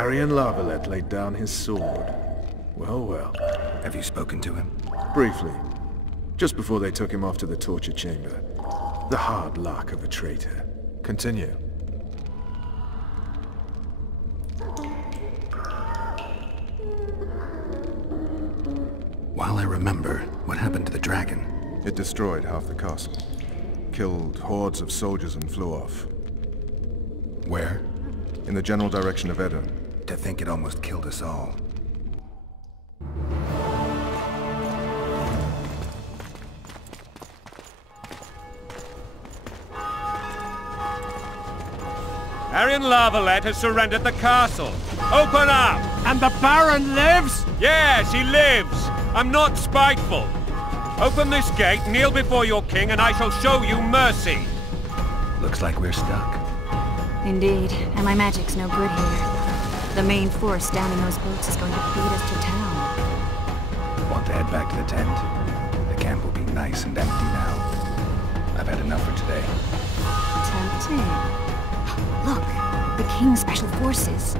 Aryan Valette laid down his sword. Well, well. Have you spoken to him? Briefly. Just before they took him off to the torture chamber. The hard luck of a traitor. Continue. While I remember, what happened to the dragon? It destroyed half the castle. Killed hordes of soldiers and flew off. Where? In the general direction of Edom. To think it almost killed us all. Aryan Valette has surrendered the castle. Open up! And the Baron lives? Yes, he lives. I'm not spiteful. Open this gate, kneel before your king, and I shall show you mercy. Looks like we're stuck. Indeed, and my magic's no good here. The main force down in those boats is going to beat us to town. Want to head back to the tent? The camp will be nice and empty now. I've had enough for today. Tempting. Look, the King's Special Forces.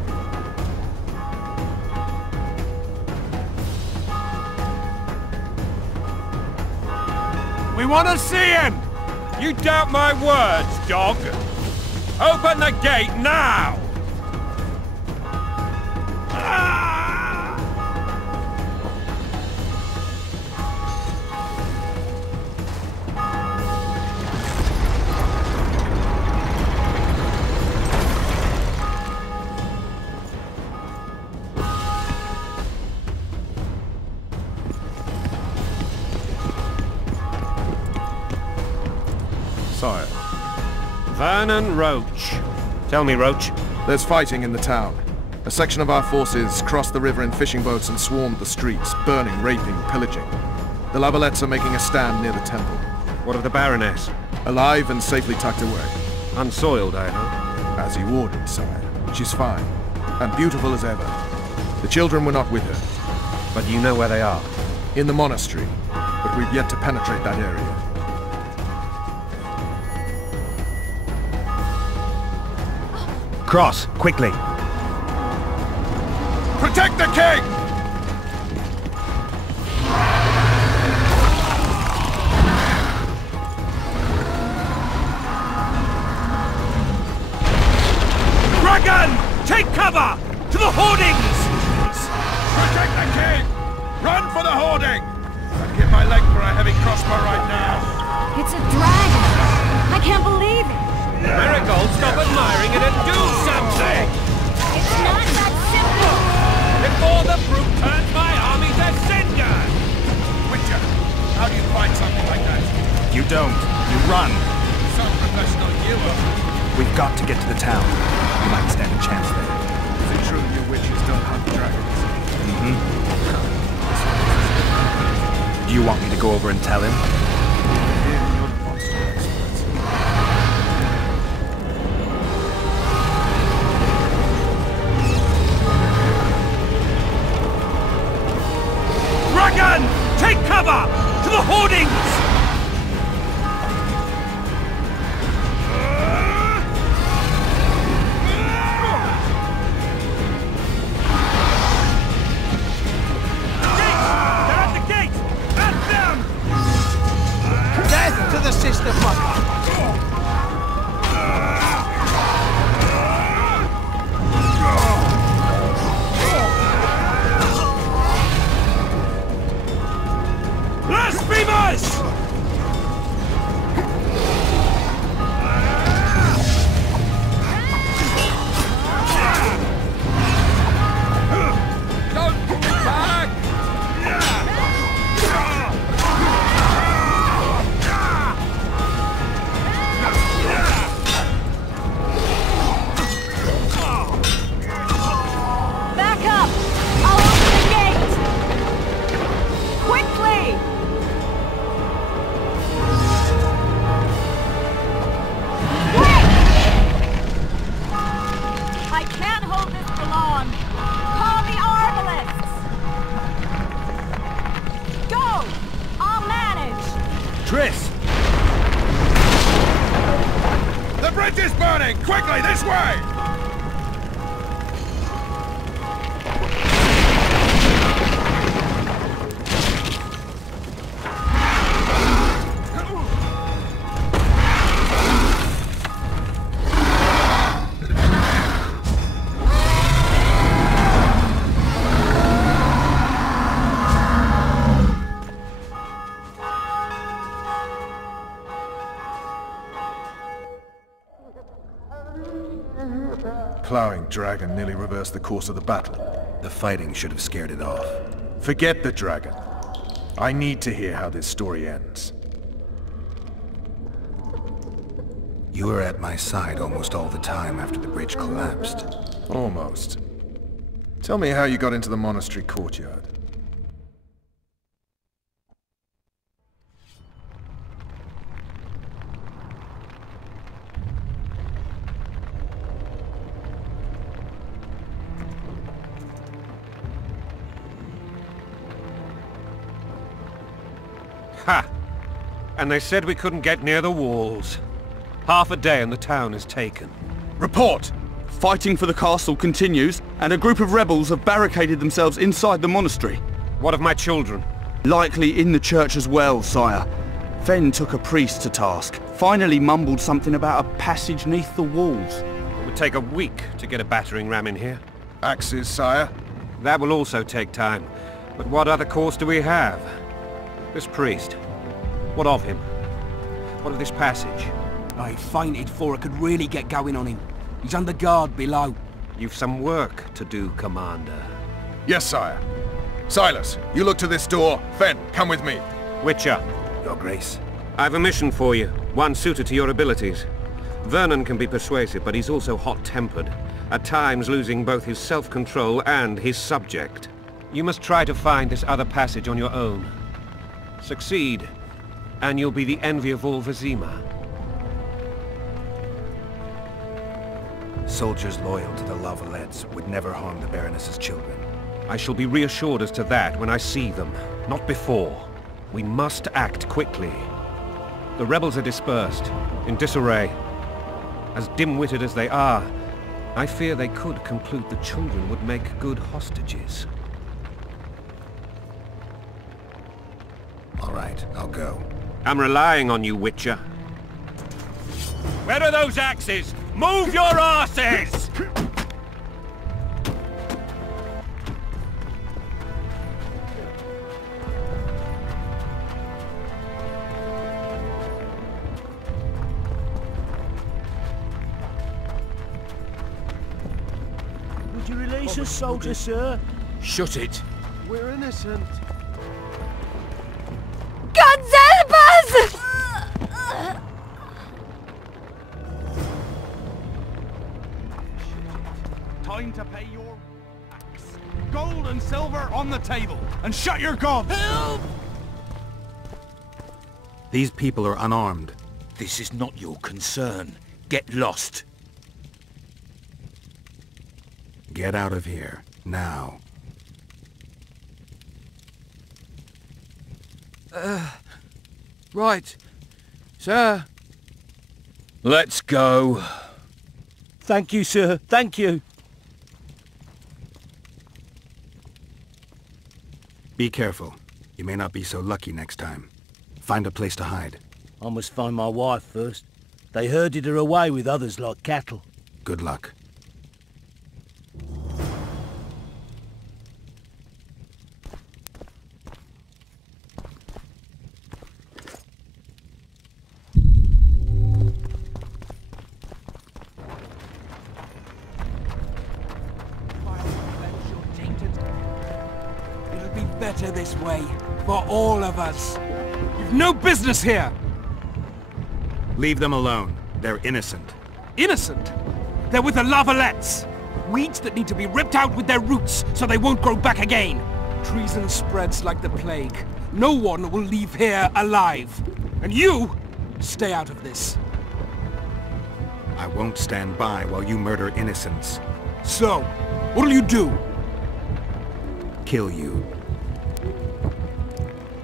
We want to see him! You doubt my words, dog? Open the gate now! Sire. Vernon Roche. Tell me, Roche. There's fighting in the town. A section of our forces crossed the river in fishing boats and swarmed the streets, burning, raping, pillaging. The Lavalettes are making a stand near the temple. What of the Baroness? Alive and safely tucked away. Unsoiled, I hope. As you ordered, sire. She's fine. And beautiful as ever. The children were not with her. But you know where they are? In the monastery. But we've yet to penetrate that area. Cross, quickly. Protect the king! Dragon! Take cover! To the hoardings! Protect the king! Run for the hoarding! I'd give my leg for a heavy crossbow right now. It's a dragon! I can't believe it! Miracle, stop admiring it and do something! It's not that simple! Before the brute turns my army to cinder! Witcher, how do you fight something like that? You don't. You run. Some professional you are. We've got to get to the town. We might stand a chance there. Is it true you witches don't hunt dragons? Do you want me to go over and tell him? Dragon! Take cover! To the hoardings! They're at the gate! At them! Death to the sister fucker! Blasphemous! Don't pull back! Back up! I'll open the gate! Quickly! I can't hold this for long. Call the arbalists. Go! I'll manage. Triss! The bridge is burning! Quickly, this way! Plowing dragon nearly reversed the course of the battle. The fighting should have scared it off. Forget the dragon. I need to hear how this story ends. You were at my side almost all the time after the bridge collapsed. Almost. Tell me how you got into the monastery courtyard. Ha! And they said we couldn't get near the walls. Half a day and the town is taken. Report! Fighting for the castle continues, and a group of rebels have barricaded themselves inside the monastery. What of my children? Likely in the church as well, sire. Fen took a priest to task. Finally mumbled something about a passage neath the walls. It would take a week to get a battering ram in here. Axes, sire? That will also take time. But what other course do we have? This priest. What of him? What of this passage? I fainted before I could really get going on him. He's under guard below. You've some work to do, Commander. Yes, sire. Silas, you look to this door. Fen, come with me. Witcher. Your Grace. I've a mission for you, one suited to your abilities. Vernon can be persuasive, but he's also hot-tempered, at times losing both his self-control and his subject. You must try to find this other passage on your own. Succeed, and you'll be the envy of all Vizima. Soldiers loyal to the Lavalettes would never harm the Baroness's children. I shall be reassured as to that when I see them, not before. We must act quickly. The rebels are dispersed, in disarray. As dim-witted as they are, I fear they could conclude the children would make good hostages. All right, I'll go. I'm relying on you, Witcher. Where are those axes? Move your asses! Would you release us, soldier, sir? Shut it. We're innocent. God help us! Time to pay your tax. Gold and silver on the table, and shut your gob! Help! These people are unarmed. This is not your concern. Get lost. Get out of here, now. Right. Sir. Let's go. Thank you, sir. Thank you. Be careful. You may not be so lucky next time. Find a place to hide. I must find my wife first. They herded her away with others like cattle. Good luck. It'll be better this way, for all of us. You've no business here! Leave them alone. They're innocent. Innocent? They're with the Lavalettes. Weeds that need to be ripped out with their roots so they won't grow back again. Treason spreads like the plague. No one will leave here alive. And you, stay out of this. I won't stand by while you murder innocents. So, what'll you do? Kill you.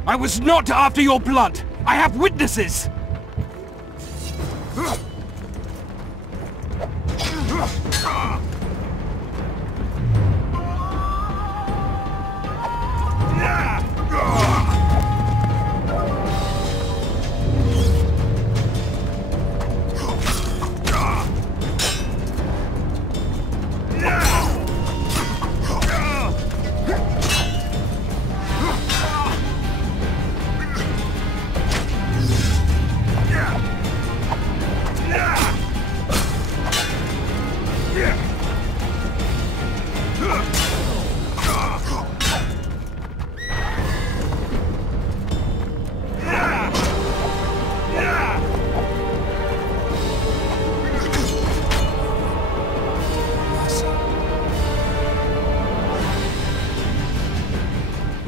I was not after your blood. I have witnesses.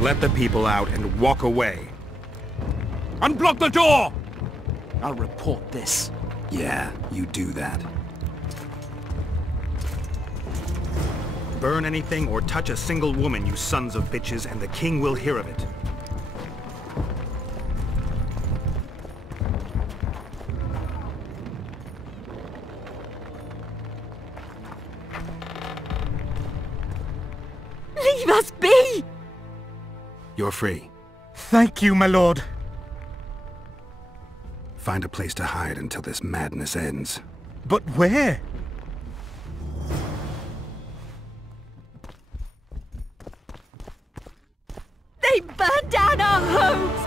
let the people out and walk away. Unblock the door! I'll report this. Yeah, you do that. Burn anything or touch a single woman, you sons of bitches, and the king will hear of it. Leave us be! You're free. Thank you, my lord. Find a place to hide until this madness ends. But where? They burned down our homes!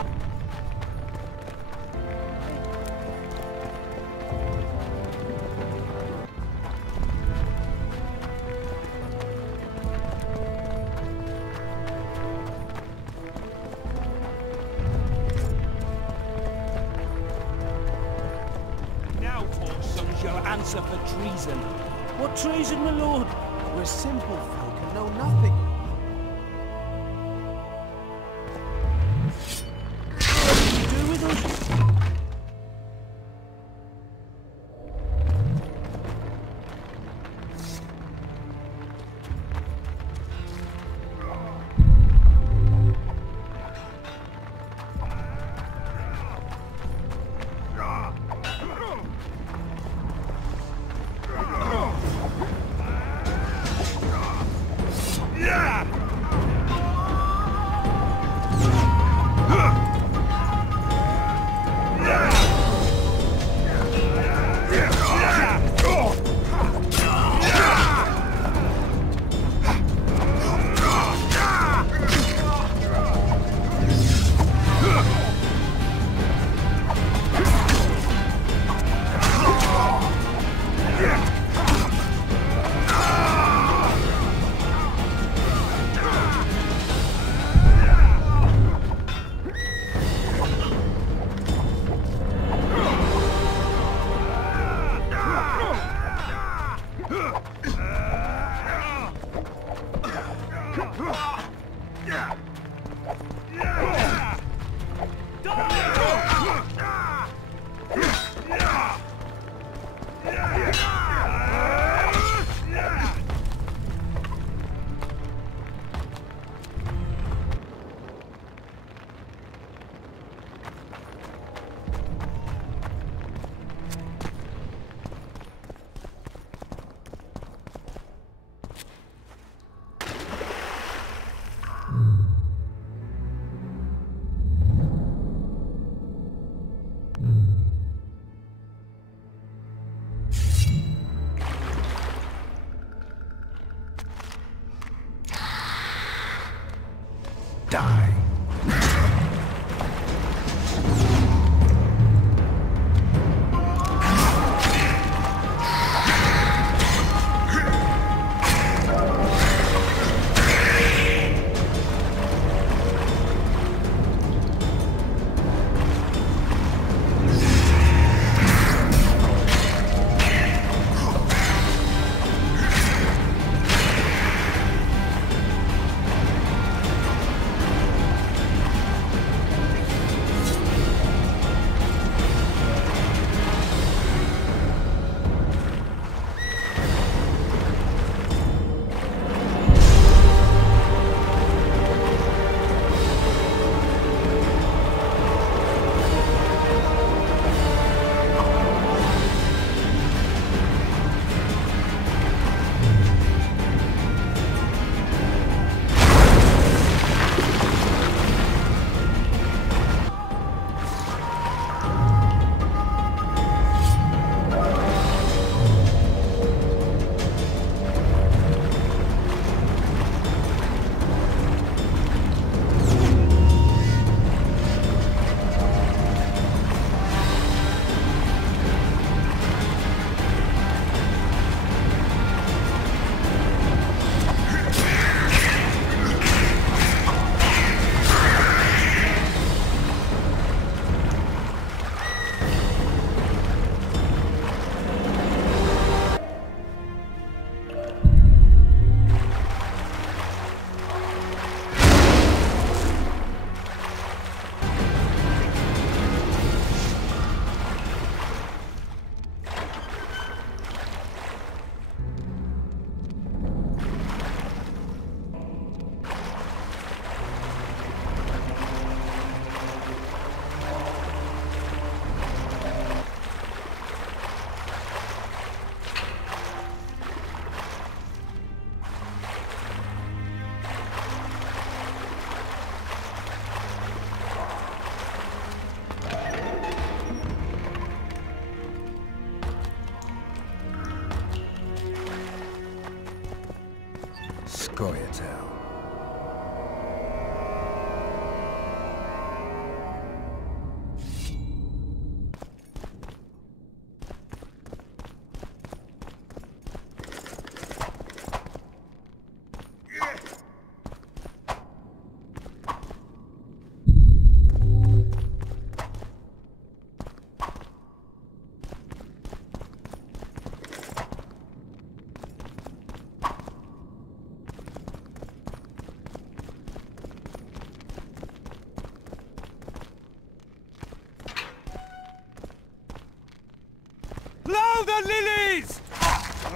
Now, tall sons, you'll answer for treason. What treason, my lord? We're simple folk and know nothing. Do with us? Die. Croyatel. Blow the lilies!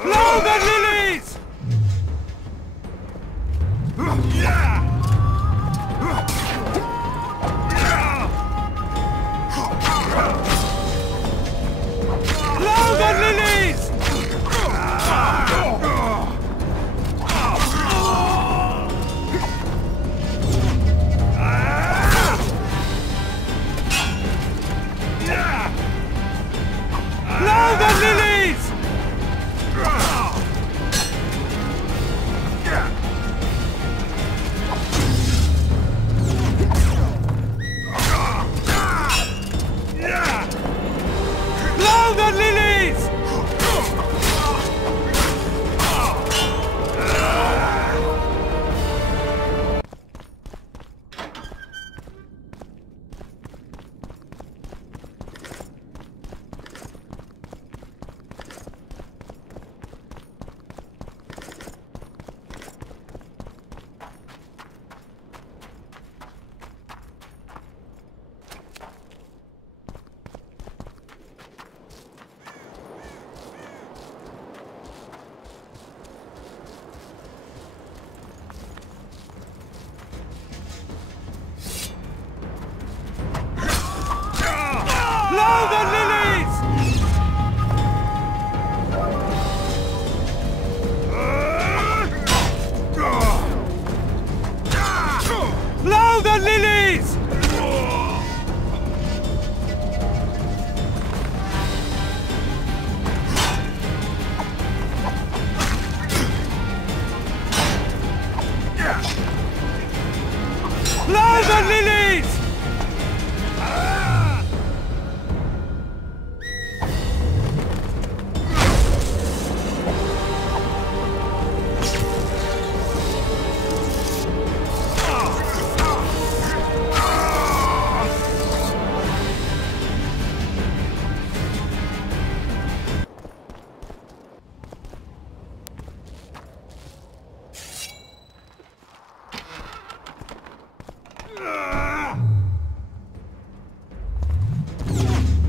Blow the lilies! Blow the lilies! Blow the lilies! Blow the lilies! Blow the lilies! Blow the lilies! Blow the lilies!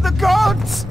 The gods!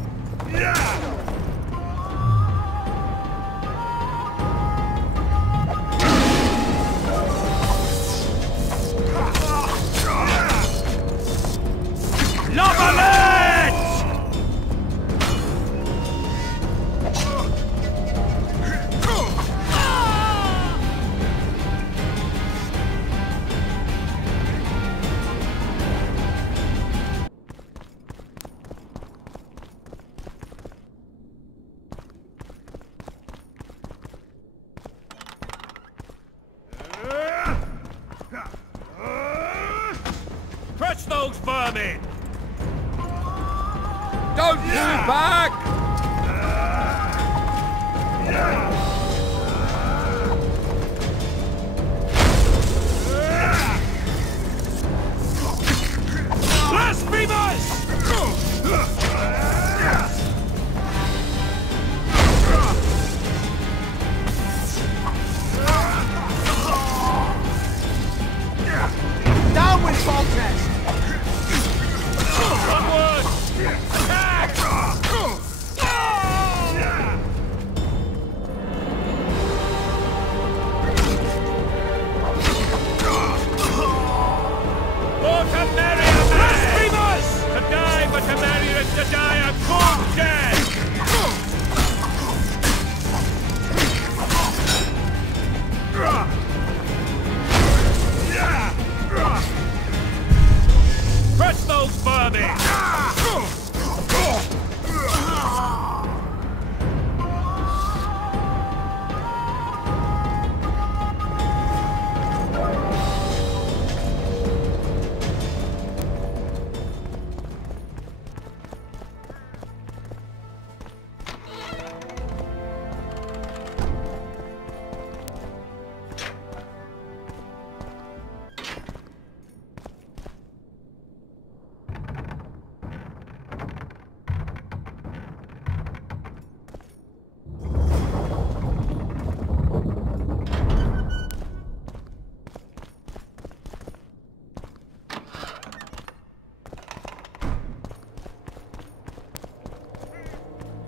Crush those vermin! Don't shoot back! Blasphemers! Down with Valette! Onward! Attack!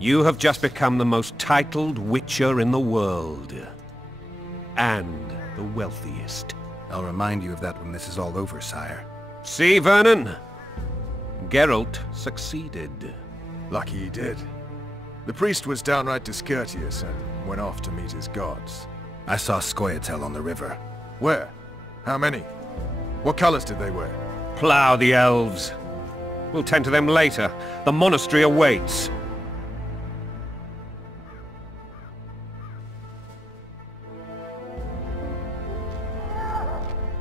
You have just become the most titled witcher in the world. And the wealthiest. I'll remind you of that when this is all over, sire. See, Vernon? Geralt succeeded. Lucky he did. The priest was downright discourteous and went off to meet his gods. I saw Scoia'tael on the river. Where? How many? What colors did they wear? Plough the elves. We'll tend to them later. The monastery awaits.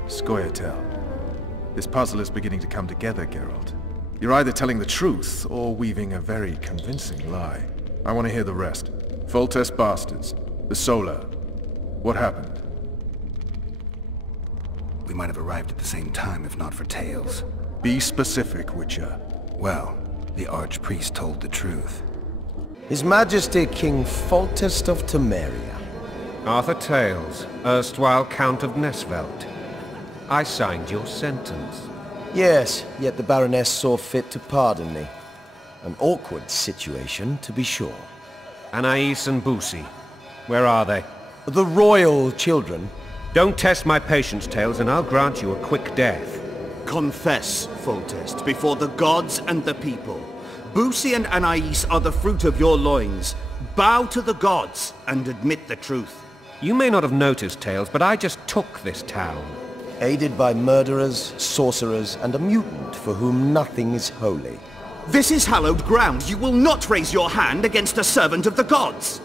Scoia'tael. This puzzle is beginning to come together, Geralt. You're either telling the truth or weaving a very convincing lie. I want to hear the rest. Foltest bastards. The Solar. What happened? We might have arrived at the same time if not for tales. Be specific, Witcher. Well, the Archpriest told the truth. His Majesty King Foltest of Temeria. Arthur Tales, erstwhile Count of Nesvelt. I signed your sentence. Yes, yet the Baroness saw fit to pardon me. An awkward situation, to be sure. Anais and Boussy. Where are they? The royal children. Don't test my patience, Tales, and I'll grant you a quick death. Confess, Foltest, before the gods and the people. Boussy and Anais are the fruit of your loins. Bow to the gods and admit the truth. You may not have noticed, Tales, but I just took this town. Aided by murderers, sorcerers, and a mutant for whom nothing is holy. This is hallowed ground. You will not raise your hand against a servant of the gods.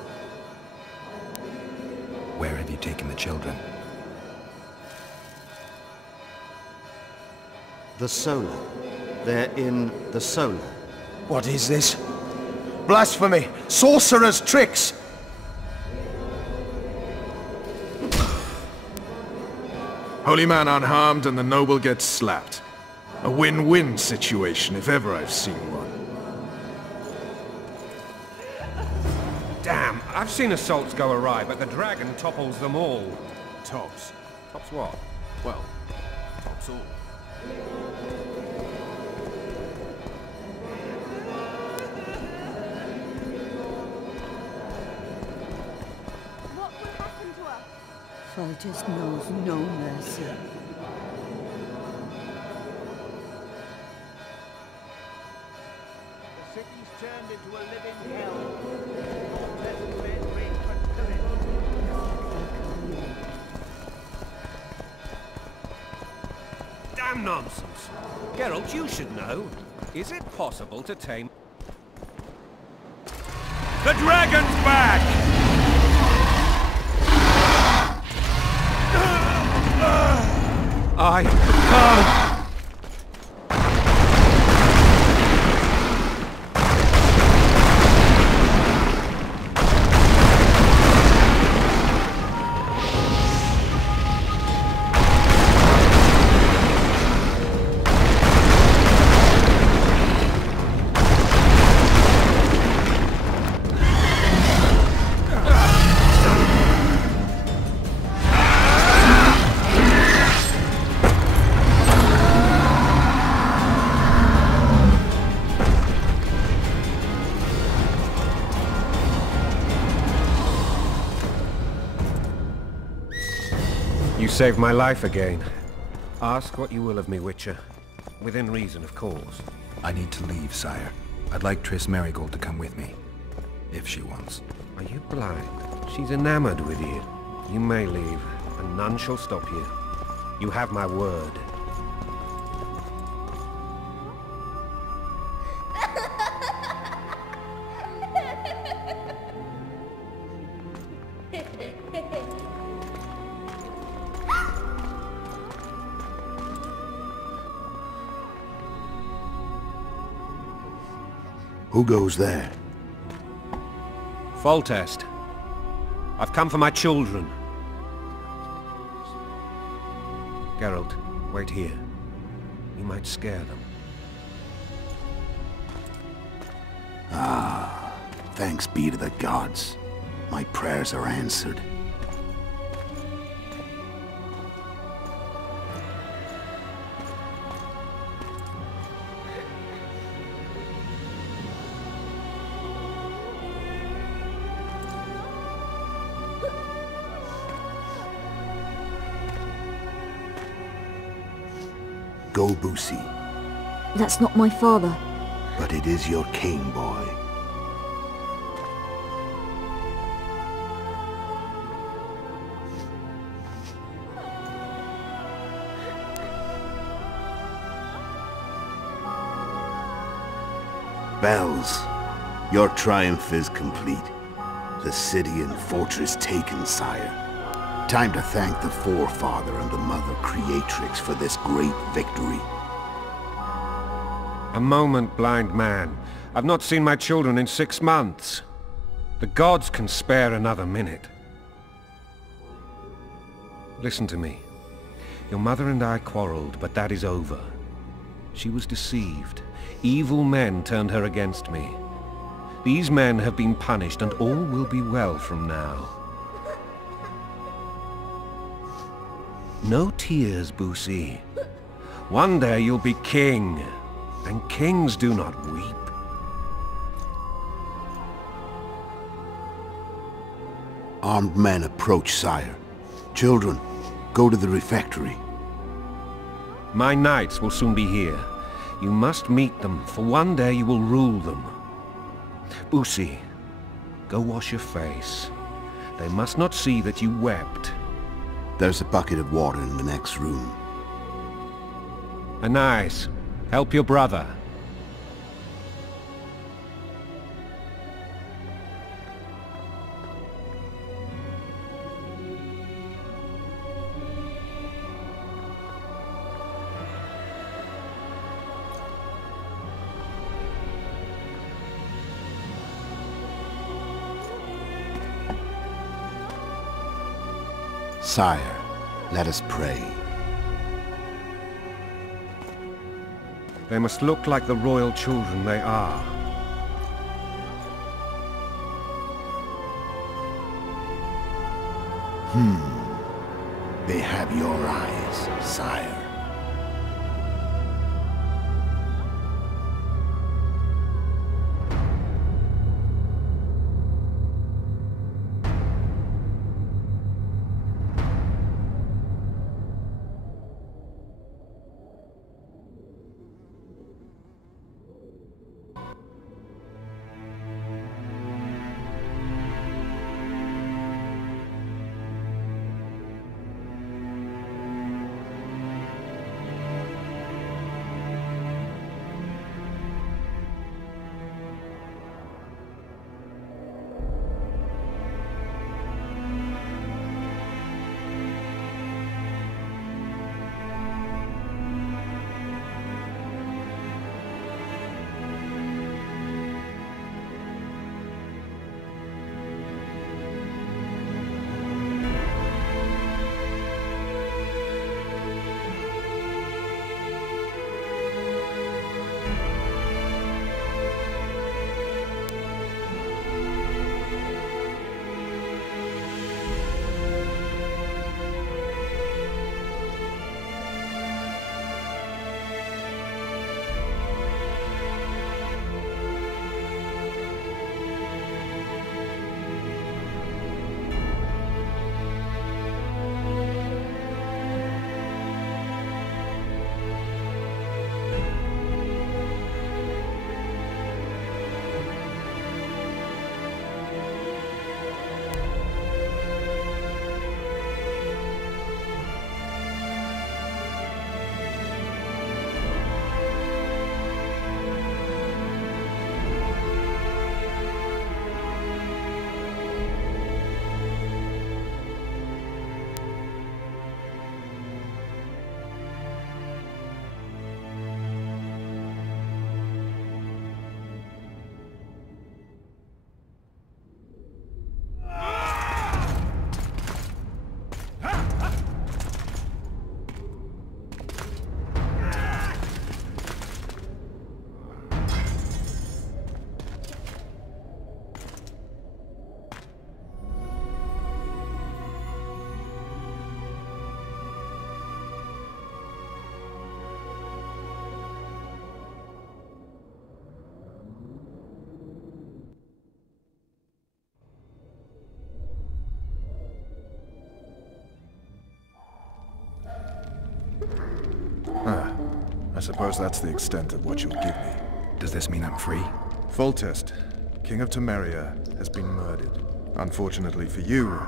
Where have you taken the children? The Solar. They're in the Solar. What is this? Blasphemy! Sorcerer's tricks! Holy man unharmed and the noble gets slapped. A win-win situation, if ever I've seen one. Damn, I've seen assaults go awry, but the dragon topples them all. Tops. Tops what? Well, tops all. What will happen to us? Foltest knows no mercy. The city's turned into a living hell. Foltest men reign for tyranny. Damn nonsense. Geralt, you should know. Is it possible to tame... The dragon's back! I can't... You saved my life again. Ask what you will of me, Witcher. Within reason, of course. I need to leave, sire. I'd like Triss Merigold to come with me. If she wants. Are you blind? She's enamored with you. You may leave, and none shall stop you. You have my word. Who goes there? Foltest. I've come for my children. Geralt, wait here. You might scare them. Ah, thanks be to the gods. My prayers are answered. Go, Boosie. That's not my father. But it is your king, boy. Bells, your triumph is complete. The city and fortress taken, sire. Time to thank the Forefather and the Mother Creatrix for this great victory. A moment, blind man. I've not seen my children in 6 months. The gods can spare another minute. Listen to me. Your mother and I quarreled, but that is over. She was deceived. Evil men turned her against me. These men have been punished, and all will be well from now. No tears, Boosie. One day you'll be king, and kings do not weep. Armed men approach, sire. Children, go to the refectory. My knights will soon be here. You must meet them, for one day you will rule them. Boosie, go wash your face. They must not see that you wept. There's a bucket of water in the next room. Anais, help your brother. Sire, let us pray. They must look like the royal children they are. They have your eyes, sire. suppose that's the extent of what you'll give me. Does this mean I'm free? Foltest, King of Temeria, has been murdered. Unfortunately for you,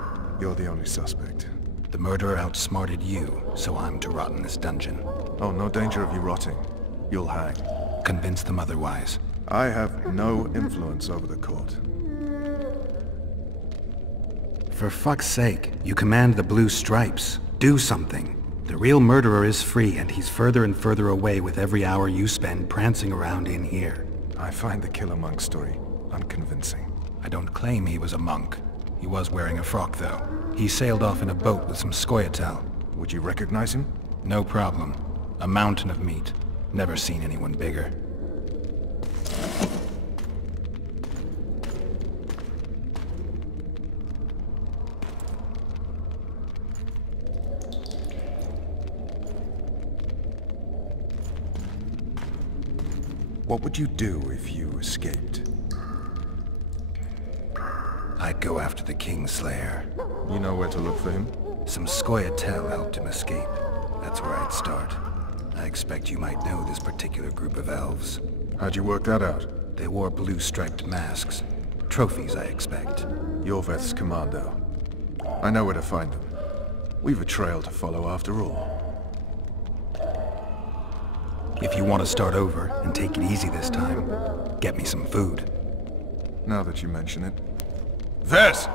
you're the only suspect. The murderer outsmarted you, so I'm to rot in this dungeon. Oh, no danger of you rotting. You'll hang. Convince them otherwise. I have no influence over the court. For fuck's sake, you command the blue stripes. Do something. The real murderer is free, and he's further and further away with every hour you spend prancing around in here. I find the Killer Monk story unconvincing. I don't claim he was a monk. He was wearing a frock, though. He sailed off in a boat with some Scoia'tael. Would you recognize him? No problem. A mountain of meat. Never seen anyone bigger. What would you do if you escaped? I'd go after the Kingslayer. You know where to look for him? Some Scoia'tael helped him escape. That's where I'd start. I expect you might know this particular group of elves. How'd you work that out? They wore blue-striped masks. Trophies, I expect. Iorveth's commando. I know where to find them. We've a trail to follow after all. If you want to start over and take it easy this time, get me some food. Now that you mention it. Vess!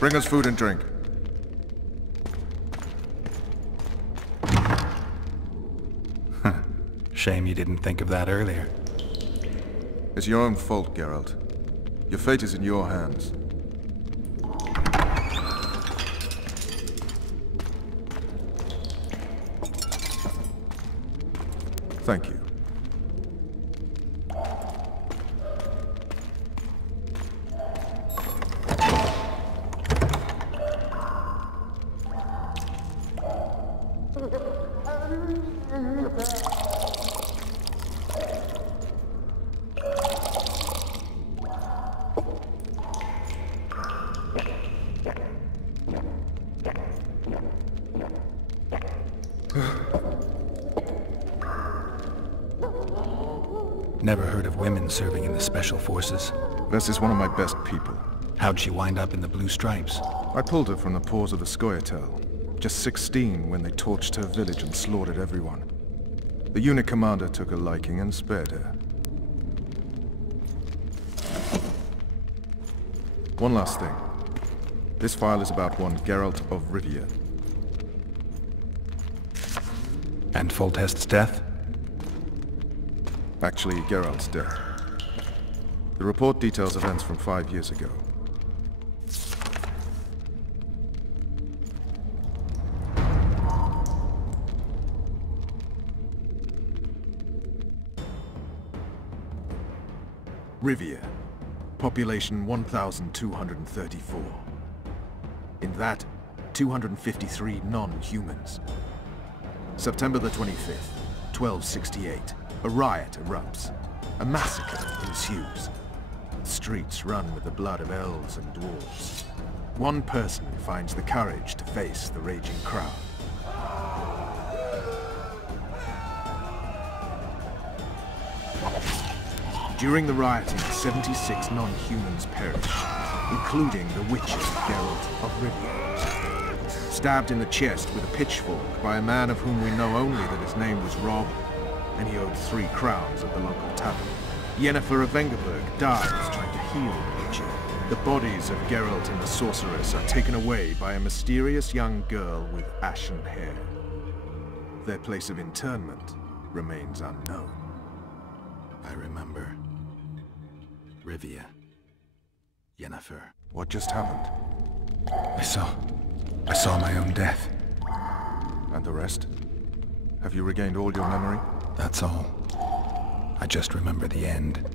Bring us food and drink. Shame you didn't think of that earlier. It's your own fault, Geralt. Your fate is in your hands. Thank you. Never heard of women serving in the Special Forces. Vess is one of my best people. How'd she wind up in the Blue Stripes? I pulled her from the paws of the Scoia'tael. Just 16 when they torched her village and slaughtered everyone. The unit commander took a liking and spared her. One last thing. This file is about one Geralt of Rivia. And Foltest's death? Actually, Geralt's death. The report details events from 5 years ago. Rivia. Population 1,234. In that, 253 non-humans. September the 25th, 1268. A riot erupts. A massacre ensues. The streets run with the blood of elves and dwarves. One person finds the courage to face the raging crowd. During the rioting, 76 non-humans perish, including the witcher Geralt of Rivia. Stabbed in the chest with a pitchfork by a man of whom we know only that his name was Rob, and he owed 3 crowns at the local tavern. Yennefer of Vengerberg dies trying to heal the witcher. The bodies of Geralt and the sorceress are taken away by a mysterious young girl with ashen hair. Their place of internment remains unknown. I remember. Rivia. Yennefer. What just happened? I saw my own death. And the rest? Have you regained all your memory? That's all. I just remember the end.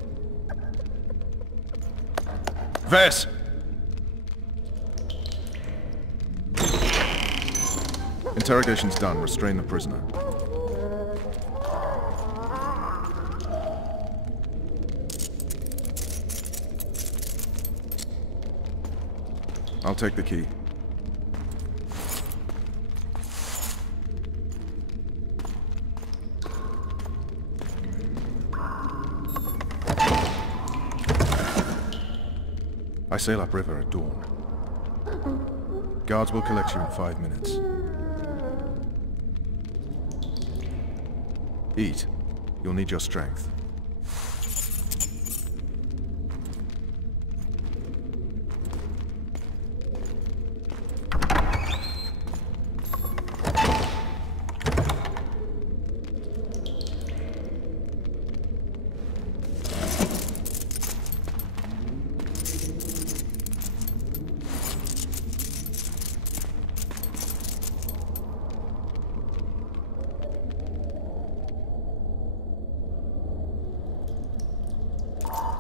Vess! Interrogation's done. Restrain the prisoner. I'll take the key. I sail upriver at dawn. Guards will collect you in 5 minutes. Eat. You'll need your strength.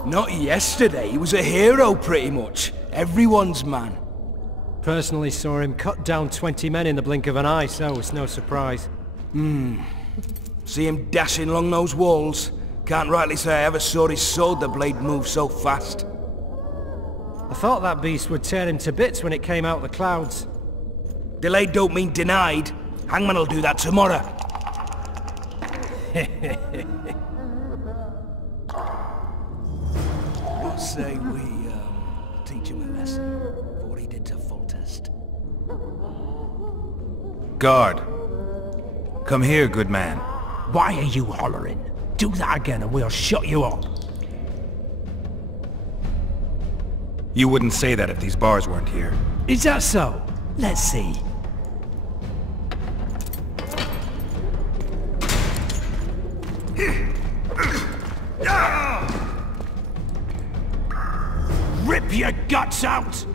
Not yesterday, he was a hero pretty much. Everyone's man. Personally saw him cut down 20 men in the blink of an eye, so it's no surprise. See him dashing along those walls. Can't rightly say I ever saw his sword the blade move so fast. I thought that beast would tear him to bits when it came out of the clouds. Delayed don't mean denied. Hangman will do that tomorrow. What say we, teach him a lesson for what he did to Foltest? Guard. Come here, good man. Why are you hollering? Do that again and we'll shut you up. You wouldn't say that if these bars weren't here. Is that so? Let's see. Rip your guts out!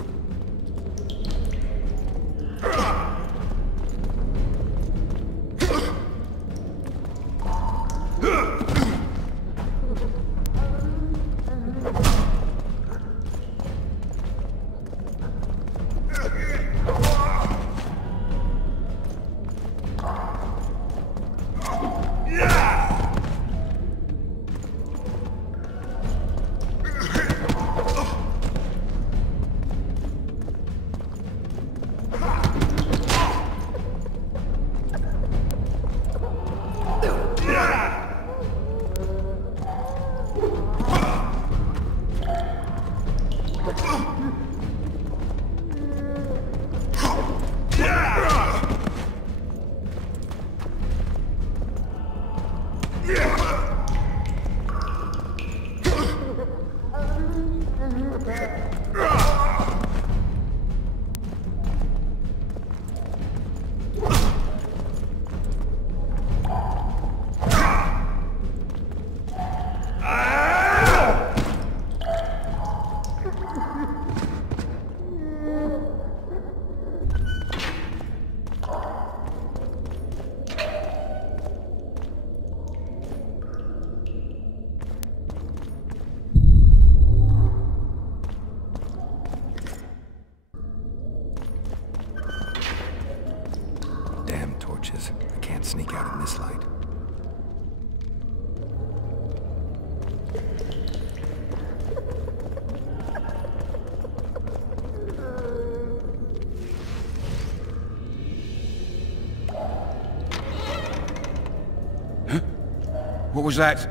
I can't sneak out in this light. Huh? What was that?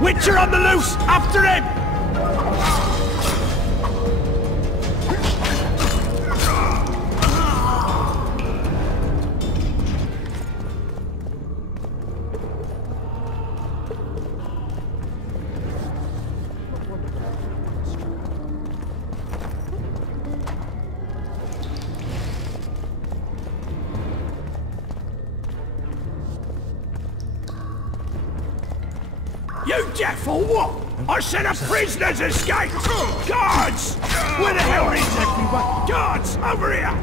Witcher on the loose! After him! You deaf or what? I said a prisoner's escaped! Guards! Where the hell is everyone? Guards! Over here!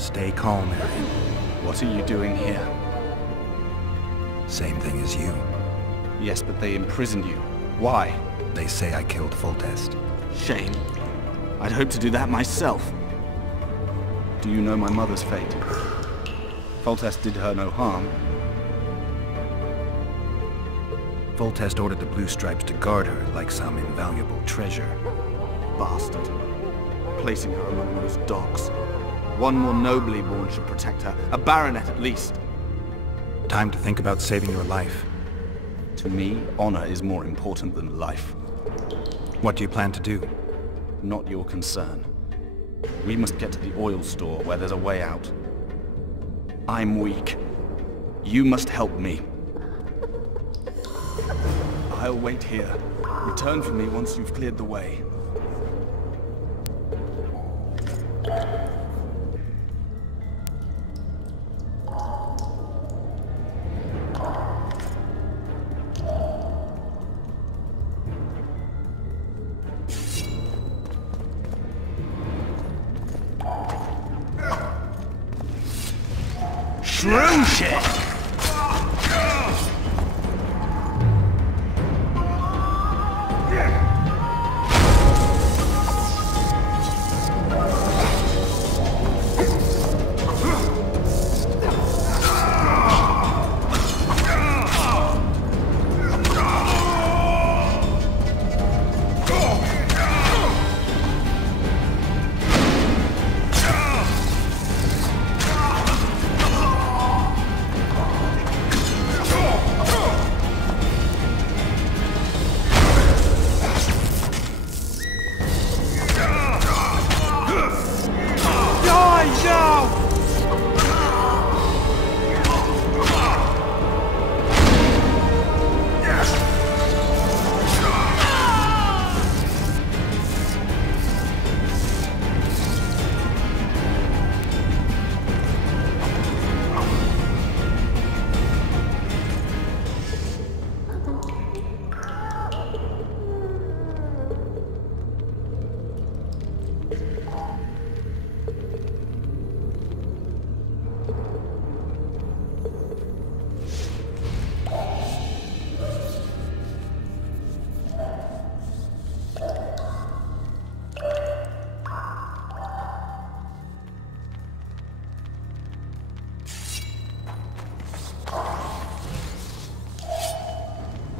Stay calm, Aryan. What are you doing here? Same thing as you. Yes, but they imprisoned you. Why? They say I killed Foltest. Shame. I'd hoped to do that myself. Do you know my mother's fate? Foltest did her no harm. Foltest ordered the Blue Stripes to guard her like some invaluable treasure. Bastard. Placing her among those dogs. One more nobly born should protect her. A baronet at least. Time to think about saving your life. To me, honor is more important than life. What do you plan to do? Not your concern. We must get to the oil store where there's a way out. I'm weak. You must help me. I'll wait here. Return for me once you've cleared the way. Shroom shit!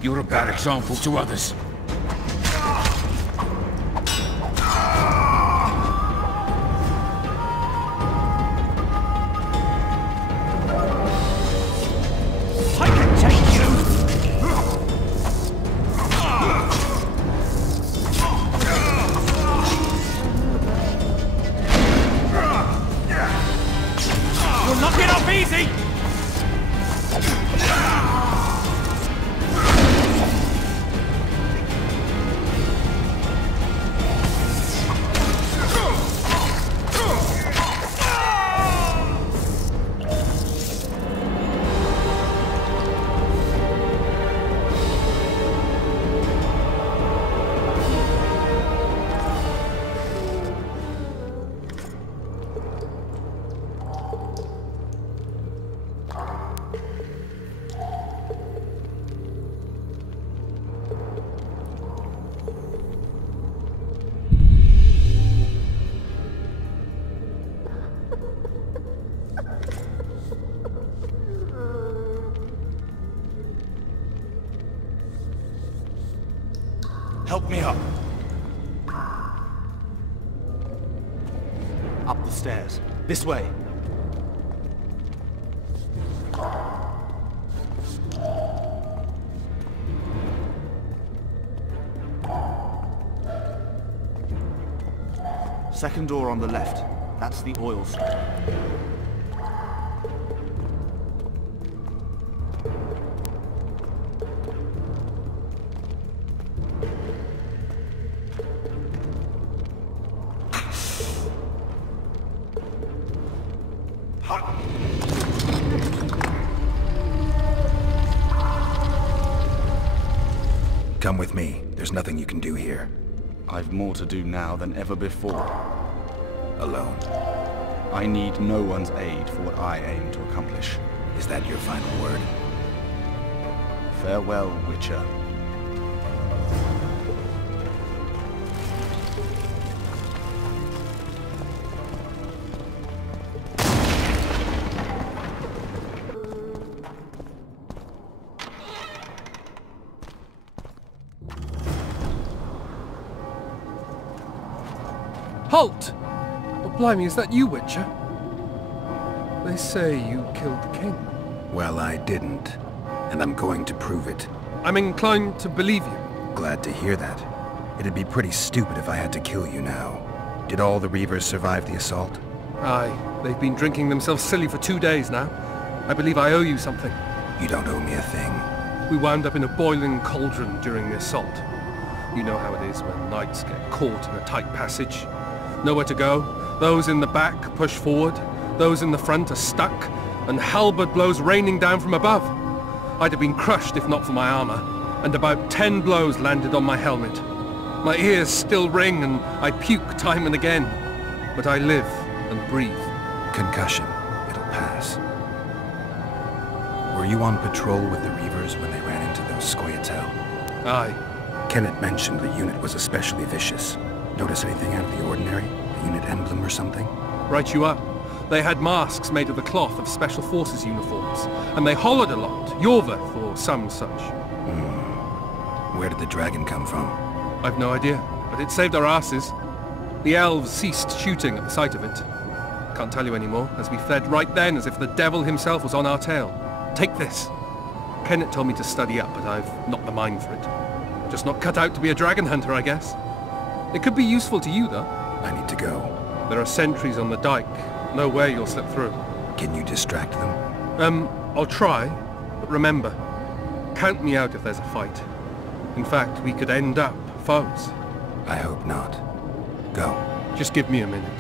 You're a bad example to others. I can take you! You'll not get off easy! Help me up. Up the stairs. This way. Second door on the left. That's the oil store. Come with me. There's nothing you can do here. I've more to do now than ever before. Alone. I need no one's aid for what I aim to accomplish. Is that your final word? Farewell, Witcher. Halt! Oh, blimey, is that you, Witcher? They say you killed the king. Well, I didn't. And I'm going to prove it. I'm inclined to believe you. Glad to hear that. It'd be pretty stupid if I had to kill you now. Did all the Reavers survive the assault? Aye. They've been drinking themselves silly for 2 days now. I believe I owe you something. You don't owe me a thing. We wound up in a boiling cauldron during the assault. You know how it is when knights get caught in a tight passage. Nowhere to go. Those in the back push forward. Those in the front are stuck. And halberd blows raining down from above. I'd have been crushed if not for my armor. And about 10 blows landed on my helmet. My ears still ring and I puke time and again. But I live and breathe. Concussion. It'll pass. Were you on patrol with the Reavers when they ran into those Scoia'tael? Aye. Kenneth mentioned the unit was especially vicious. Notice anything out of the ordinary? A unit emblem or something? Right you up. They had masks made of the cloth of Special Forces uniforms, and they hollered a lot, Iorveth or some such. Where did the dragon come from? I've no idea, but it saved our asses. The elves ceased shooting at the sight of it. Can't tell you anymore, as we fled right then as if the devil himself was on our tail. Take this. Kenneth told me to study up, but I've not the mind for it. Just not cut out to be a dragon hunter, I guess. It could be useful to you, though. I need to go. There are sentries on the dike. No way you'll slip through. Can you distract them? I'll try. But remember, count me out if there's a fight. In fact, we could end up foes. I hope not. Go. Just give me a minute.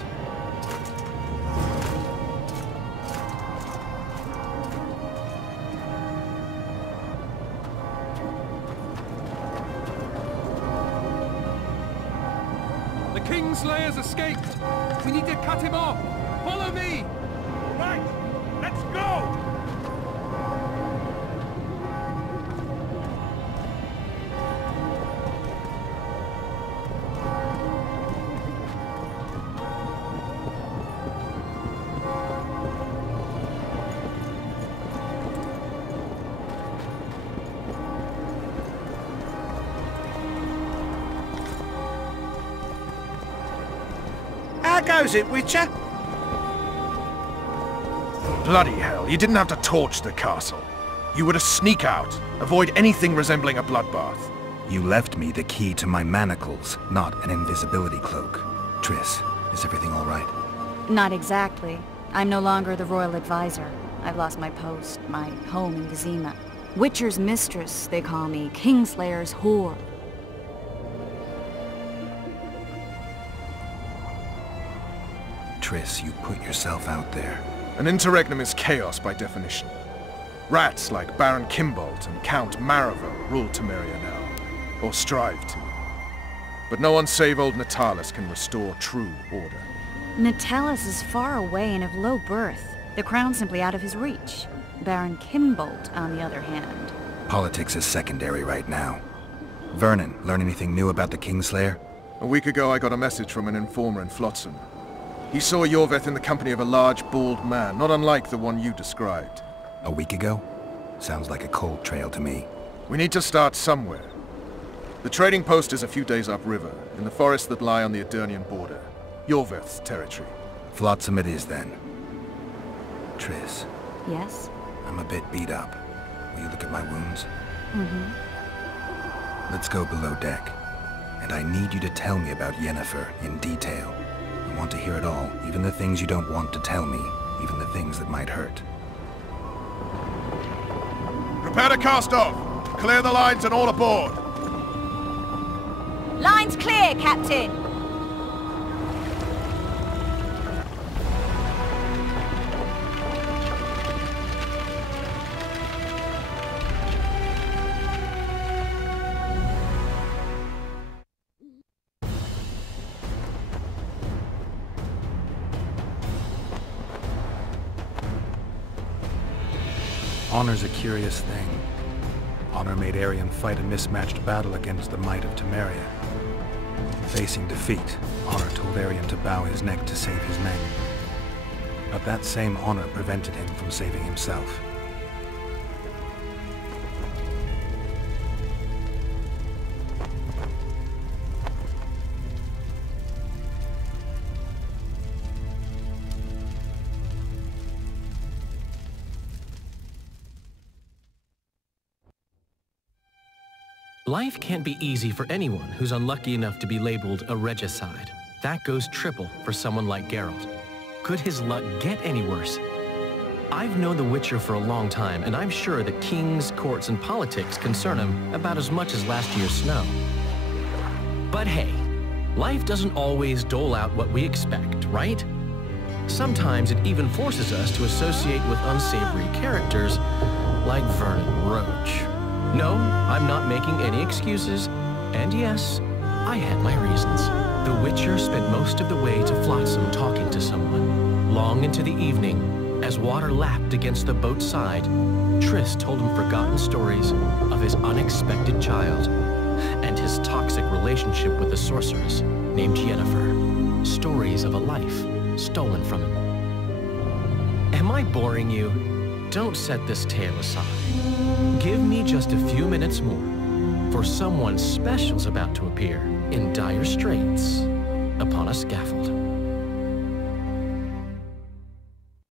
The Kingslayer's escaped! We need to cut him off! Follow me! Right! Let's go! How goes it, Witcher? Bloody hell, you didn't have to torch the castle. You were to sneak out, avoid anything resembling a bloodbath. You left me the key to my manacles, not an invisibility cloak. Triss, is everything all right? Not exactly. I'm no longer the royal advisor. I've lost my post, my home in Vizima. Witcher's mistress, they call me. Kingslayer's whore. Triss, you put yourself out there. An interregnum is chaos by definition. Rats like Baron Kimbolt and Count Maravel rule Temeria now, or strive to. But no one save old Natalis can restore true order. Natalis is far away and of low birth. The crown's simply out of his reach. Baron Kimbolt, on the other hand. Politics is secondary right now. Vernon, learn anything new about the Kingslayer? A week ago I got a message from an informer in Flotsam. He saw Iorveth in the company of a large, bald man, not unlike the one you described. A week ago? Sounds like a cold trail to me. We need to start somewhere. The trading post is a few days upriver, in the forests that lie on the Edirnian border. Iorveth's territory. Flotsam it is, then. Triss. Yes? I'm a bit beat up. Will you look at my wounds? Mm-hmm. Let's go below deck. And I need you to tell me about Yennefer in detail. I want to hear it all, even the things you don't want to tell me, even the things that might hurt. Prepare to cast off! Clear the lines and all aboard! Lines clear, Captain! Honor's a curious thing. Honor made Aryan fight a mismatched battle against the might of Temeria. Facing defeat, Honor told Aryan to bow his neck to save his men. But that same honor prevented him from saving himself. Life can't be easy for anyone who's unlucky enough to be labeled a regicide. That goes triple for someone like Geralt. Could his luck get any worse? I've known the Witcher for a long time, and I'm sure that kings, courts, and politics concern him about as much as last year's snow. But hey, life doesn't always dole out what we expect, right? Sometimes it even forces us to associate with unsavory characters like Vernon Roche. No, I'm not making any excuses, and yes, I had my reasons. The Witcher spent most of the way to Flotsam talking to someone. Long into the evening, as water lapped against the boat's side, Triss told him forgotten stories of his unexpected child and his toxic relationship with a sorceress named Yennefer. Stories of a life stolen from him. Am I boring you? Don't set this tale aside. Give me just a few minutes more, for someone special's about to appear in dire straits upon a scaffold.